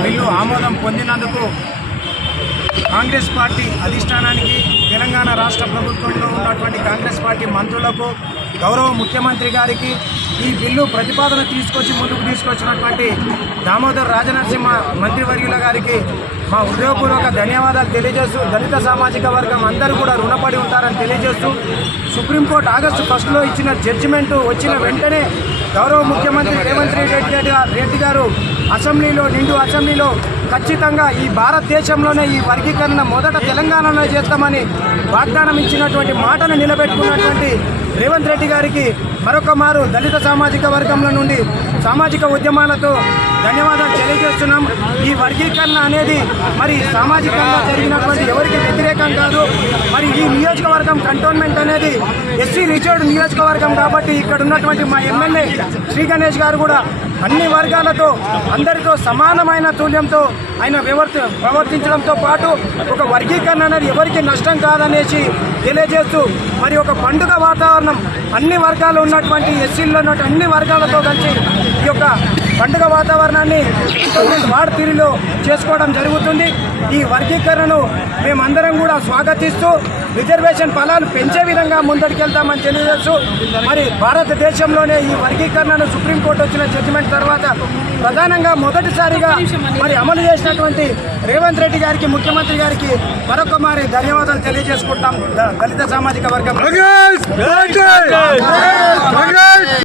Bill ఆమోదం పొందినందుకు Congress party అధిష్టానానికి, తెలంగాణ రాష్ట్ర ప్రభుత్వంలో ఉన్నటువంటి కాంగ్రెస్ పార్టీ మంత్రులకు, గౌరవ ముఖ్యమంత్రి గారికి, ఈ బిల్లు ప్రతిపాదన ముందుకు తీసుకొచ్చినటువంటి దామోదర్ రాజనరసింహ మంత్రివర్యుల గారికి మా హృదయపూర్వక ధన్యవాదాలు తెలియజేస్తూ, దళిత సామాజిక వర్గం అందరూ కూడా రుణపడి ఉంటారని తెలియజేస్తూ, సుప్రీంకోర్టు ఆగస్టు 1లో ఇచ్చిన జడ్జిమెంటు వచ్చిన వెంటనే గౌరవ ముఖ్యమంత్రి రేవంత్ రెడ్డి గారు నిండు అసెంబ్లీలో ఖచ్చితంగా ఈ భారతదేశంలోనే ఈ వర్గీకరణ మొదట తెలంగాణలో చేస్తామని వాగ్దానం ఇచ్చినటువంటి మాటను నిలబెట్టుకున్నటువంటి రేవంత్ రెడ్డి గారికి మరొక మారు దళిత సామాజిక వర్గంలో నుండి సామాజిక ఉద్యమాలతో ధన్యవాదాలు తెలియజేస్తున్నాం. ఈ వర్గీకరణ అనేది మరి సామాజికంగా జరిగినటువంటి ఎవరికి వ్యతిరేకం కాదు. మరి ఈ నియోజకవర్గం కంటోన్మెంట్ అనేది ఎస్సీ రిజర్వ్డ్ నియోజకవర్గం కాబట్టి ఇక్కడ ఉన్నటువంటి మా ఎమ్మెల్యే శ్రీ గణేష్ గారు కూడా అన్ని వర్గాలతో అందరితో సమానమైన తుల్యంతో ఆయన ప్రవర్తించడంతో పాటు ఒక వర్గీకరణ అనేది ఎవరికి నష్టం కాదనేసి తెలియజేస్తూ మరి ఒక పండుగ వాతావరణం అన్ని వర్గాలు ఉన్నటువంటి ఎస్సీల్లో ఉన్నటువంటి అన్ని వర్గాలతో కలిసి ఈ యొక్క పండుగ వాతావరణాన్ని వార్డు తీరులో చేసుకోవడం జరుగుతుంది. ఈ వర్గీకరణను మేమందరం కూడా స్వాగతిస్తూ రిజర్వేషన్ ఫలాలు పెంచే విధంగా ముందడికెళ్తామని తెలియజేస్తూ మరి భారతదేశంలోనే ఈ వర్గీకరణను సుప్రీంకోర్టు వచ్చిన జడ్జిమెంట్ తర్వాత ప్రధానంగా మొదటిసారిగా మరి అమలు చేసినటువంటి రేవంత్ రెడ్డి గారికి, ముఖ్యమంత్రి గారికి మరొక మారి ధన్యవాదాలు తెలియజేసుకుంటాం. దళిత సామాజిక వర్గం